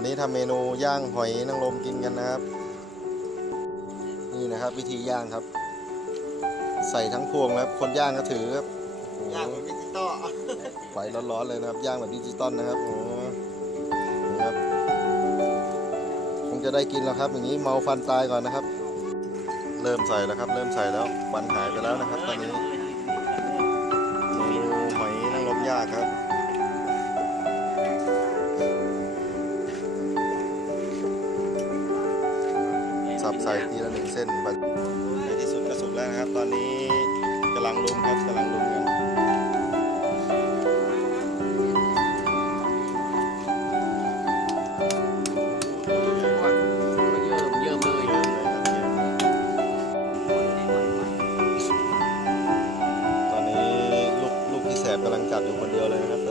วันนี้ทำเมนูย่างหอยนางรมกินกันนะครับ นี่นะครับ วิธีย่างครับ ใส่ทั้งพวงแล้วคนย่างก็ถือครับโอ้โหย่างเหมือนดิจิตอลไฟร้อนๆเลยนะครับย่างแบบดิจิตอลนะครับโอ้โหนี่ครับคงจะได้กินแล้วครับ อย่างนี้เมาฟันตายก่อนนะครับ เริ่มใส่แล้วครับ เริ่มใส่แล้วฟันหายไปแล้วนะครับ ตอนนี้เมนูหอยนางรมย่างครับ สับสายทีละหนึ่งเส้นไปในที่สุดกระสุนแล้วนะครับ ตอนนี้กำลังลุมครับกำลังลุมกันกำลังจับอยู่คนเดียวเลยนะครับ